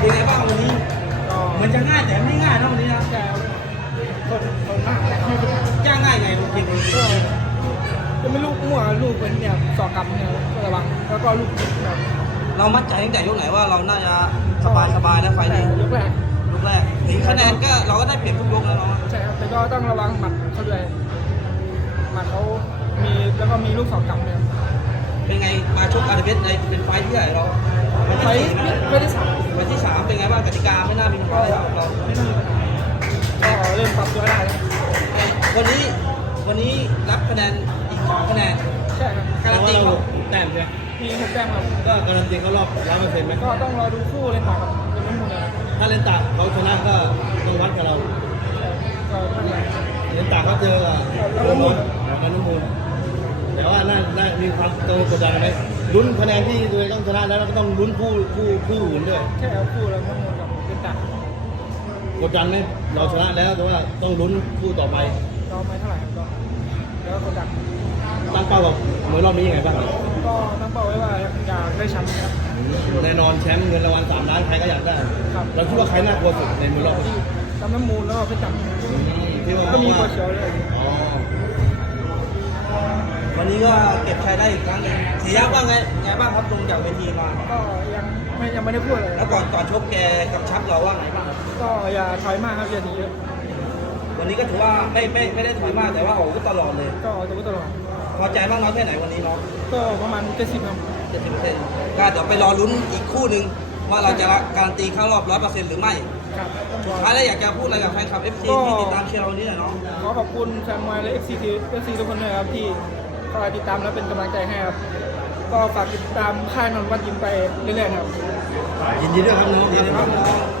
เป็นไงบ้างวันนี้ก็เหมือนจะง่ายแต่ไม่ง่ายนะวันนี้นะแต่คนคนมากนะย่างง่ายไงลูกจริงก็จะไม่ลูกมั่วลูกเป็นเนี่ยสอกกำเนี่ยก็ระวังแล้วก็ลูกแบบเรามั่นใจตั้งแต่ยกไหนว่าเราน่าจะสบายสบายแล้วไฟล์นี้ยกแรกยกแรกถึงคะแนนก็เราก็ได้เปรียบทุกยกแล้วเนาะใช่ครับแต่ก็ต้องระวังหมัดเขาด้วยหมัดเขามีแล้วก็มีลูกสอกกำเนี่ยเป็นไงมาชกอาร์เบสในเป็นไฟล์ที่เท่าไหร่เราไฟท์ไม่ได้สั่งไฟล์ที่สามเป็นไงบ้างกติกาไม่น่ามีปัญหาอะไรกับเราไม่มีปัญหาก็เริ่มปรับตัวได้แล้ววันนี้วันนี้รับคะแนนอีกสองคะแนนใช่ครับการันตีเขาแต้มใช่ไหมมีหกแต้มครับก็การันตีเขารอบร้อยเปอร์เซ็นต์ไหมก็ต้องรอดูคู่เล่นต่อครับจะไม่หมดเลยถ้าเลนตาเขาชนะก็ต้องวัดกับเราก็ไม่เป็นไรเลนตาเขาเจอกับกับน้ำมูลกับน้ำมูลแต่ว่าน่าน่า มีความกังวลกดดันไหมลุ้นคะแนนที่ตัวเองต้องชนะแล้วก็ต้องลุ้นคู่คู่คู่อื่นด้วยใช่ครับคู่แล้วน้ำมูลกับเป็นตัดกดดันไหมเราชนะแล้วแต่ว่าต้องลุ้นคู่ต่อไปเราไม่เท่าไหร่ครับก็แล้วก็กดดันตั้งเป้ากับมวยรอบนี้ยังไงบ้างก็ตั้งเป้าไว้ว่าอยากได้แชมป์ครับแน่นอนแชมป์เงินรางวัลสามล้านใครก็อยากได้ครับเราคิดว่าใครน่ากลัวสุดในมวยรอบนี้จำน้ำมูลแล้วก็เพชรจอืมที่ว่าำก็มีตัวเขียวเลยอ๋อ วันนี้ก็เก็บชัยได้อีกครั้งหนึงเสียบ้างไงไงบ้างครับลงจากเวทีมา ก็ยังไม่ยังไม่ได้พูดเลยแล้วก่อนก่อนชกแกกับชับเราว่าไงบ้างก็อย่าถอยมากครับอย่าหนีเยอะวันนี้ก็ถือว่าไม่ไม่ไม่ได้ถอยมากแต่ว่าโอ้โหตลอดเลย ก็ตัวตลอดพอใจมากน้อยแค่ไหนวันนี้น้องก็ประมาณเจ็ดสิบครับเจ็ดสิบเปอร์เซ็นต์ก็เดี๋ยวไปรอลุ้นอีกคู่หนึ่งว่าเราจะการันตีเข้ารอบร้อยเปอร์เซ็นต์หรือไม่ครับสุดท้ายแล้วอยากจะพูดอะไรกับแฟนคลับ FC ที่ติดตามเชียร์เราวันนี้หน่อยน้อง ขอขอบคุณแฟนมวยและเอฟซีเอฟซีทุกคนด้วยครับที่ คอยติดตามและเป็นกำลังใจให้ครับ ก็ฝากติดตามค่ายนนท์วัดยิ้มไปเรื่อยๆครับ ยินดีด้วยครับน้องเดี๋ยวนะครับ